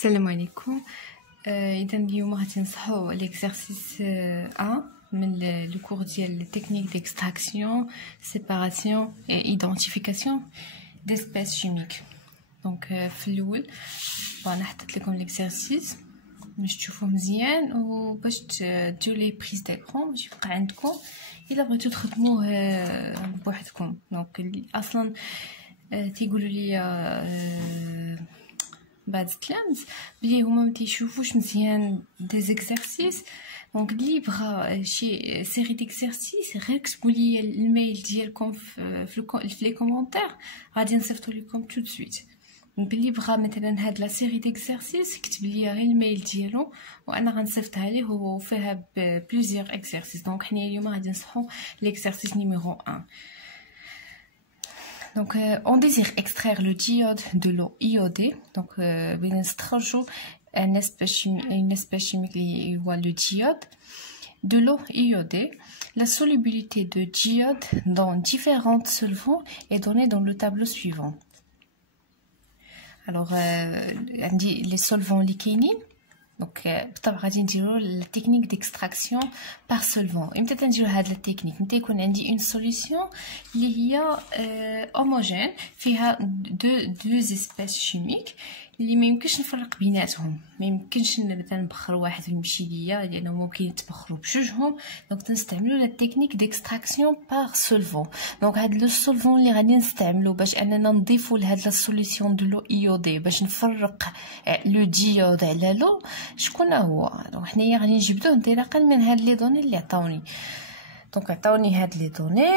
السلام عليكم. اذا اليوم غادي نصحوا ليكزارسيس A من لو كور ديال تكنيك ديكستراكسيون سيباراسيون اي ايدونتيفيكاسيون ديسبيس شيميك. دونك في الاول انا حطيت لكم ليكزارسيس باش تشوفوه مزيان وباش تديروا ليه بريز ديكرون باش يبقى عندكم الا بغيتو تخدموه بوحدكم. دونك اصلا تيقولوا لي بعض التلامذ بلي هما ما تيشوفوش مزيان دي زيكزارسيس. دونك اللي بغا شي سيري ديكزارسيس غير كتبوا لي الميل ديالكم في لي كومونتير غادي نصيفطو لكم تو سويت. دونك اللي بغا مثلا هاد لا سيري ديكزارسيس يكتب لي غير الميل ديالو وانا غنصيفطها ليه وفيها بليزيور اكزارسيس. دونك حنا اليوم غادي نصحو ليكزارسيس نيميرو 1. Donc, on désire extraire le diode de l'eau iodée. Donc, une espèce chimique qui voit le diode de l'eau iodée. La solubilité de diode dans différents solvants est donnée dans le tableau suivant. Alors, on dit les solvants liquénines. Donc, غادي نديرو la technique d'extraction par solvant. امتى نديرو هاد la technique متى يكون عندي une solution اللي هي homogène فيها deux espèces chimiques اللي ما يمكنش نفرق بيناتهم. ما يمكنش مثلا نبخر واحد ويمشي ليا لانه ممكن يتبخروا بجوجهم. دونك تنستعملوا لا تكنيك ديكستراكسيون بار سولفون. دونك هاد لو سولفون اللي غادي نستعملو باش اننا نضيفوا لهاد لا سوليسيون دو لو ايودي باش نفرق لو ديود على لو شكون هو. دونك حنايا غادي نجبدوه انطلاقا من هاد لي دوني اللي عطاوني. دونك عطاوني هاد لي دوني.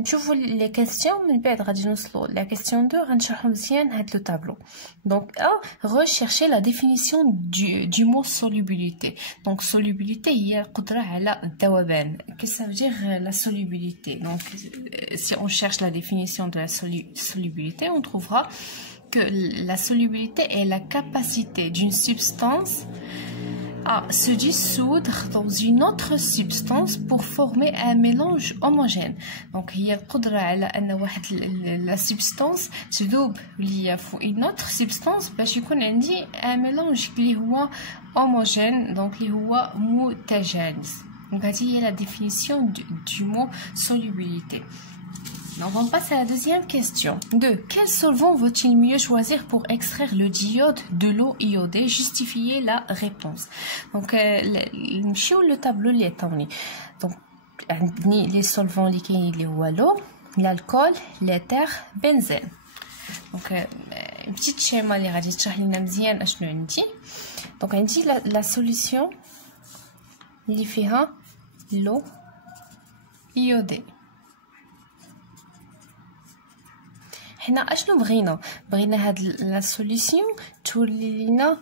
نشوفوا لي كيسيون من بعد غادي نوصلوا لا كيسيون 2 غنشرحوا مزيان هاد لو طابلو. دونك rechercher la définition du mot solubilité. Donc solubilité هي القدرة على الذوبان. Qu'est-ce que ça veut dire la solubilité? Donc si on cherche la définition de la solubilité, on trouvera que la solubilité est la capacité d'une substance à se dissoudre dans une autre substance pour former un mélange homogène. Donc هي القدرة على أن واحد la substance تذوب ليا في une autre substance باش يكون عندي un mélange اللي هو homogène. donc اللي هو متجانس. donc هذه هي la définition du mot solubilité. Donc on passe à la deuxième question. 2. Quel solvant vaut-il mieux choisir pour extraire le diode de l'eau iodée? Justifiez la réponse. Donc le tableau اللي عطاوني. Donc عندي les solvants اللي كاينين اللي هو l'eau, l'alcool, l'éther, benzène. Donc une petite schéma اللي غادي تشرح لنا مزيان اشنو عندي. Donc عندي la solution اللي فيها l'eau iodée. حنا اشنو بغينا هاد لا سوليسيون تولي لينا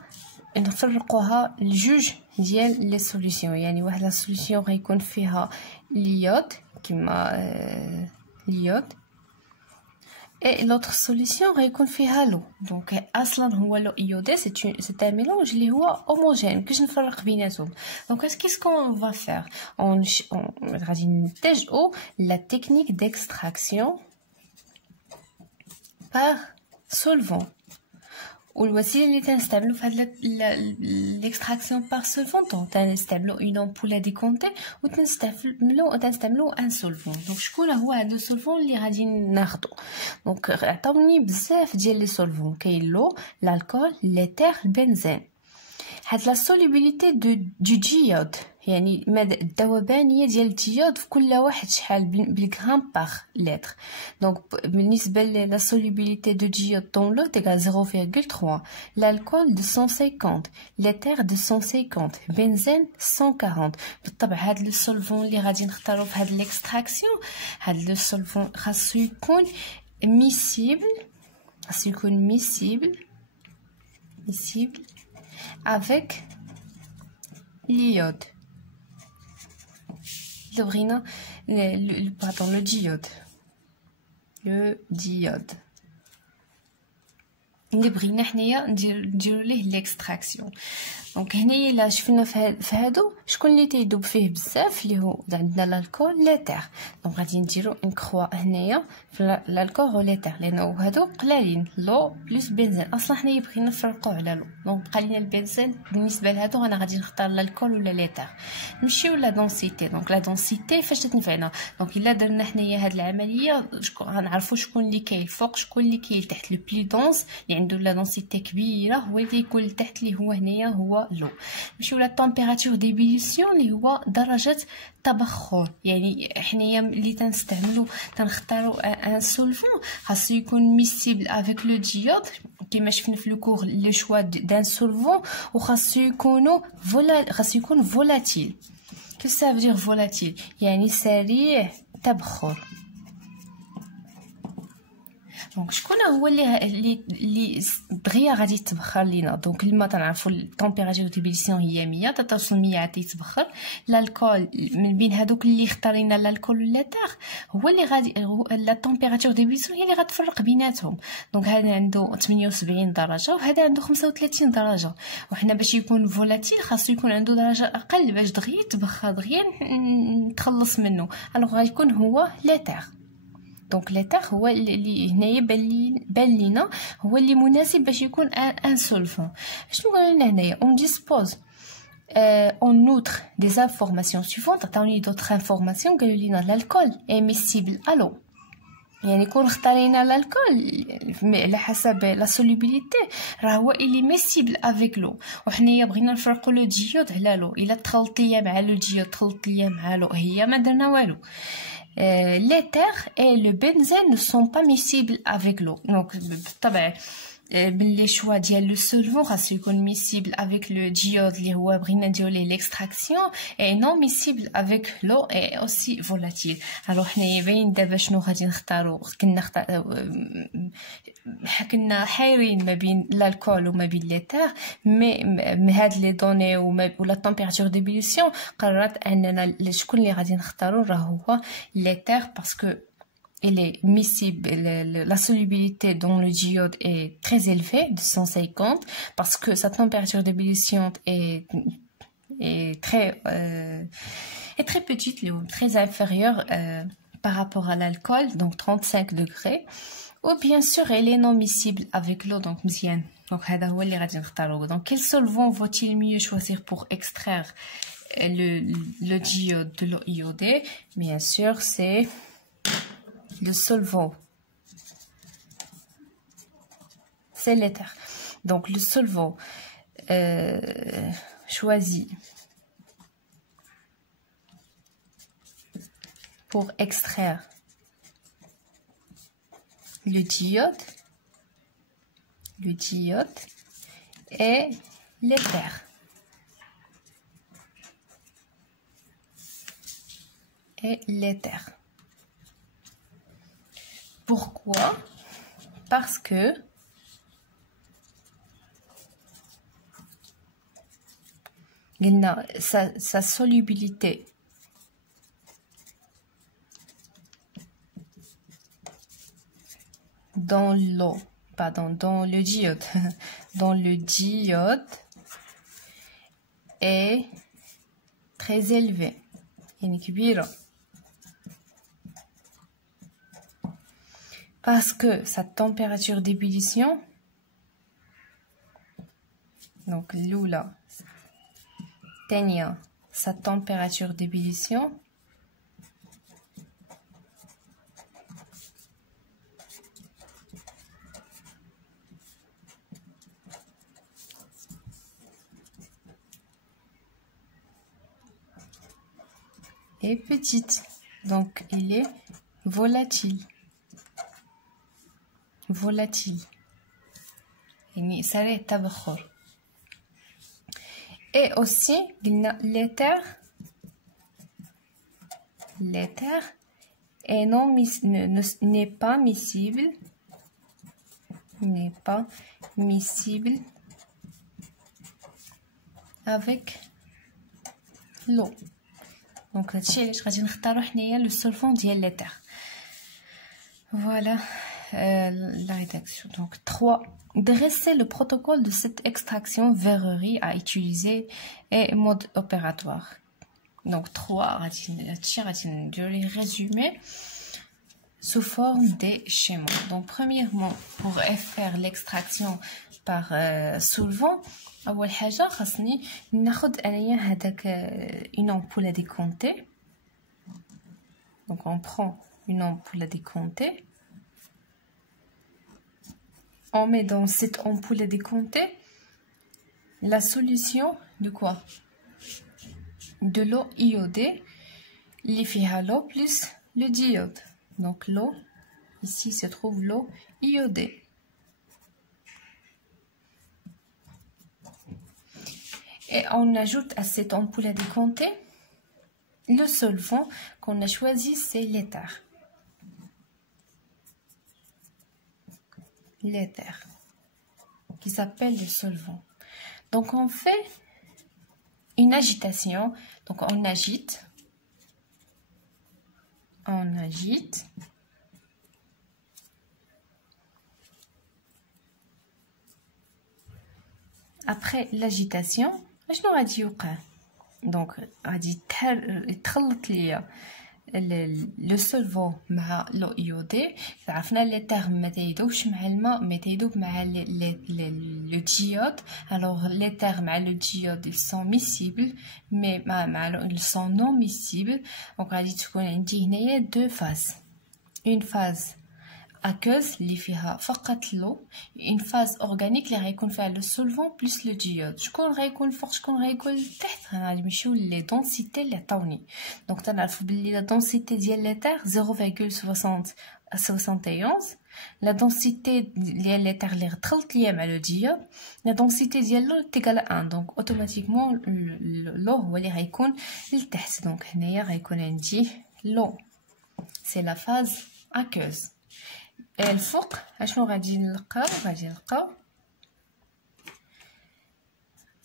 نفرقوها لجوج ديال لي سوليسيون. يعني واحد لا سوليسيون غيكون فيها اليود كيما اليود اي لوطر سوليسيون غيكون فيها لو. دونك اصلا هو لو ايودي سي ان ميلونج اللي هو هوموجين كاش نفرق بيناتهم. دونك كيسكون فا فير غادي نتجهوا لا تكنيك ديكستراكسيون par solvant. والوسيله اللي تنستعملو في هاد l'extraction par solvant تنستعملو une ampoule à décompter وتنستعملو un solvant. دونك شكون هو هاد لو سولفون اللي غادي ناخدو؟ دونك عطاوني بزاف ديال لي سولفون. كاين لو l'alcool, l'éther, البنزين. هاد لا solubilité du diode يعني الذوبانيه ديال الديود في كل واحد شحال بالغرام باغ لتر. دونك بالنسبه لا solubilité de diode dans l'eau تيغال 0.3, l'alcool 250, l'éther 250, benzène 140. بالطبع هاد لو سولفون اللي غادي نختارو في هاد ليكستراكسيون هاد لو سولفون خاصو يكون miscible avec l'iode. Le diode. اللي بغينا حنايا نديرو ليه ليكستراكسيون. دونك هنايا الا شفنا في هادو شكون اللي تيذوب فيه بزاف اللي هو عندنا الالكول ليتر. دونك غادي نديرو اون كخوا هنايا في الالكول وليتر لانه هادو قلالين لو بلس بنزين. اصلا حنايا بغينا نفرقو على لو دونك بقى لينا البنزين. بالنسبه لهادو انا غادي نختار الالكول ولا ليتر. نمشيو لا دونسيتي. دونك لا دونسيتي فاش تنفعنا؟ دونك الا درنا حنايا هاد العمليه غنعرفوا شكون اللي كاين الفوق شكون اللي كاين تحت. لو بلي دونس اللي عنده لا دونسيتي كبيره هو اللي يكون تحت اللي هو هنايا هو لو. نمشيو لا طومبيراتور ديبيليسيون اللي هو درجه تبخر. يعني حنايا اللي تنستعملو تنختارو ان سولفون خاصو يكون ميسيبل افيك لو ديود كما شفنا في لو كور لو شوا دان سولفون وخاصو يكون فولاتيل. كيف ça veut dire فولاتيل؟ يعني سريع تبخر. دونك شكون هو اللي دغيا غادي يتبخر لينا؟ دونك الماء تنعرفوا الطومبيراتور ديبيليسيون هي 100 توصل 100 عاد يتبخر. الكول من بين هذوك اللي اختارينا الكول والليتر هو اللي غادي لا طومبيراتور ديبيليسيون هي اللي غتفرق بيناتهم. دونك هذا عنده 78 درجه وهذا عنده 35 درجه وحنا باش يكون فولاتيل خاصو يكون عنده درجه اقل باش دغيا يتبخر دغيا نتخلص منه. الوغ غيكون هو ليتر. دونك ليتر هو اللي هنايا بان لينا هو اللي مناسب باش يكون ان سولفون. شنو قالوا لنا هنايا؟ اون ديسبوز en outre des informations suivantes. عطاوني d'autres informations. قالوا لنا الالكول émiscible à l'eau يعني كون اختارينا الالكول على حسب لا سوليبيليتي راه هو اللي ميسيبل افيك لو وحنايا بغينا نفرقوا لو ديود على لو. الا تخلطيه مع لو ديود تخلطيه مع لو هي ما درنا والو. l'éther et le benzène ne sont pas miscibles avec l'eau. Donc بالطبع باللي شوا ديال لو سولفون خاصو يكون ميسيبل افيك لو ديود اللي هو بغينا نديرو ليه ليكستراكسيون اي نون ميسيبل افيك لو اي اوسي فولاتيل. الوغ حنايا باين دابا شنو غادي نختارو. كنا حايرين ما بين الالكول وما بين ليتر مي هاد لي دوني ولا طومبيراتور ديبيليسيون قررت اننا شكون اللي غادي نختارو راه هو ليتر باسكو elle est miscible, la solubilité dans le diode est très élevée, de 150, parce que sa température d'ébullition est très petite, très inférieure par rapport à l'alcool, donc 35 degrés. Ou bien sûr, elle est non miscible avec l'eau, donc مزيان. Donc هذا هو اللي غادي نختارو. Donc quel solvant vaut-il mieux choisir pour extraire le diode de l'eau iodée? Bien sûr, c'est le solvant, c'est l'éther. Donc le solvant choisi pour extraire le diode est l'éther. Pourquoi? Parce que sa solubilité dans l'eau, pardon, dans le diode, dans le diode est très élevée. يعني كبيرة. Parce que sa température d'ébullition, donc l'oula, tenia, sa température d'ébullition est petite, donc il est volatile. يعني سريع التبخر. et aussi l'éther et n'est pas miscible avec l'eau. دونك هادشي علاش غادي نختارو حنايا لو سولفون ديال l'éther. Voilà la rédaction. Donc 3 Dresser le protocole de cette extraction, verrerie à utiliser et mode opératoire. Donc 3, les résumés sous forme des schémas. Donc premièrement, pour faire l'extraction par solvant, أول حاجة خاصني ناخد أنايا هذاك une ampoule à décompter. Donc on prend une ampoule à décompter. On met dans cette ampoule à décompter la solution de quoi? De l'eau iodée, les fiha l'eau plus le diode. Donc l'eau, ici se trouve l'eau iodée. Et on ajoute à cette ampoule à décompter le solvant qu'on a choisi, c'est l'éther. L'éther, qui s'appelle le solvant. Donc on fait une agitation. Donc on agite. On agite. Après l'agitation, je n'aurai dit aucun. Donc غادي يتخلط ليا le solvant مع l'eau iodée. عرفنا l'éther ما تيذوبش مع الماء ما تيذوب مع le diode. Alors l'éther مع le diode ils sont miscibles mais ils sont non miscibles. Donc غادي تكون عندي هنايا deux phases. Une phase aqueuse اللي فيها فقط l'eau, une phase organique اللي غيكون فيها le solvant plus le diode. شكون غيكون فوق شكون غيكون تحت؟ غادي نمشيو لي densité اللي عطاوني. دونك تنعرفوا بلي la densité ديال l'éther 0,71. la densité ديال l'éther اللي دخلت ليا مع le diode, la densité ديال l'eau تيكال 1. دونك اوتوماتيكمون l'eau هو اللي غيكون لتحت. دونك هنايا غيكون عندي l'eau, c'est la phase aqueuse. الفوق اشنو غادي نلقاو؟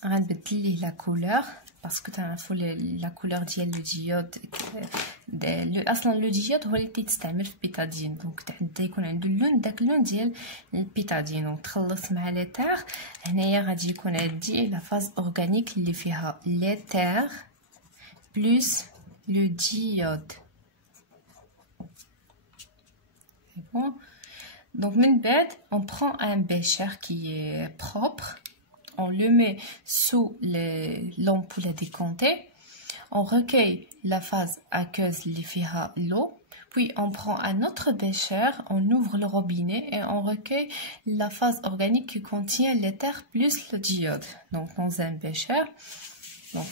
غنبدل ليه لا كولور باسكو تعرفوا لا كولور ديال لو ديود. اصلا لو ديود هو اللي تيستعمل في البيتادين. دونك تيكون عنده اللون داك اللون ديال البيتادين وتخلص مع ليتر. هنايا غادي يكون عندي لا فاز اورغانيك اللي فيها ليتر بلس لو ديود. Bon. Donc, on prend un bécher qui est propre, on le met sous l'ampoule à décompter, on recueille la phase aqueuse qui fait l'eau, puis on prend un autre bécher, on ouvre le robinet et on recueille la phase organique qui contient l'éther plus le diode. Donc, dans un bécher, donc,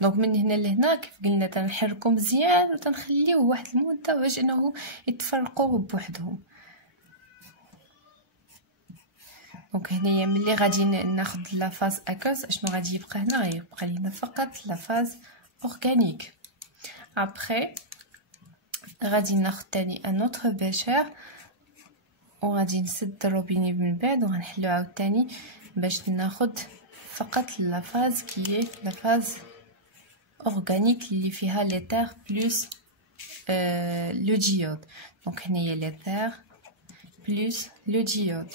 دونك من هنا لهنا كيف قلنا تنحركو مزيان وتنخليوه واحد المده باش انه يتفرقوا بوحدهم. دونك هنايا ملي غادي ناخذ لا فاز اكوس اشنو غادي يبقى هنا؟ غيبقى لينا فقط لا فاز اورغانيك. ابري غادي ناخذ تاني ان اوتر بيشر وغادي نسد الروبيني من بعد وغنحلو عاوتاني باش ناخذ فقط لا فاز كي لا فاز organique اللي فيها l'éther plus le diode. Donc هنايا l'éther plus le diode.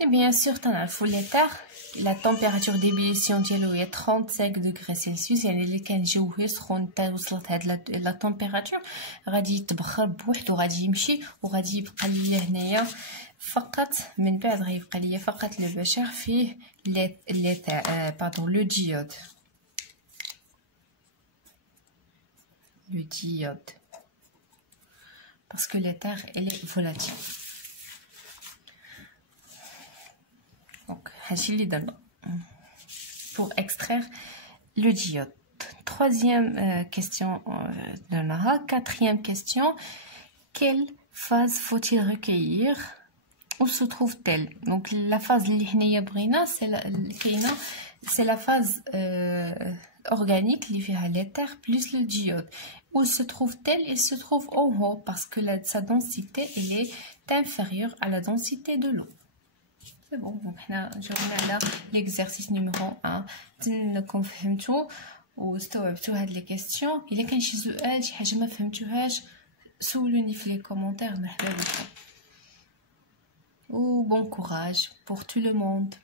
Et bien sûr تنعرفوا l'éther la température d'ébullition ديالو هي 35 degrés Celsius. يعني اللي كان الجو سخون حتى وصلت هاد لا تمبيراتور غادي يتبخر بوحدو غادي يمشي وغادي يبقى ليا هنايا فقط من بعد غيبقى ليا فقط لو بشر فيه le diode. Le diode. Parce que l'éther, elle est volatile. Donc, pour extraire le diode. Troisième question de Nara. Quatrième question. Quelle phase faut-il recueillir? Où se trouve-t-elle? Donc la phase c'est la phase organique qui fait l'éther plus le diode. Où se trouve-t-elle? Elle se trouve en haut parce que sa densité elle est inférieure à la densité de l'eau. C'est bon. Donc je reviens là l'exercice numéro 1. تنكم فهمتوا واستوعبتوا هاد لي كيسيون. الا كان شي سؤال شي حاجه ما فهمتوهاش سولوني في لي كومونتير، مرحبا بكم. و بون كوراج pour tout le monde.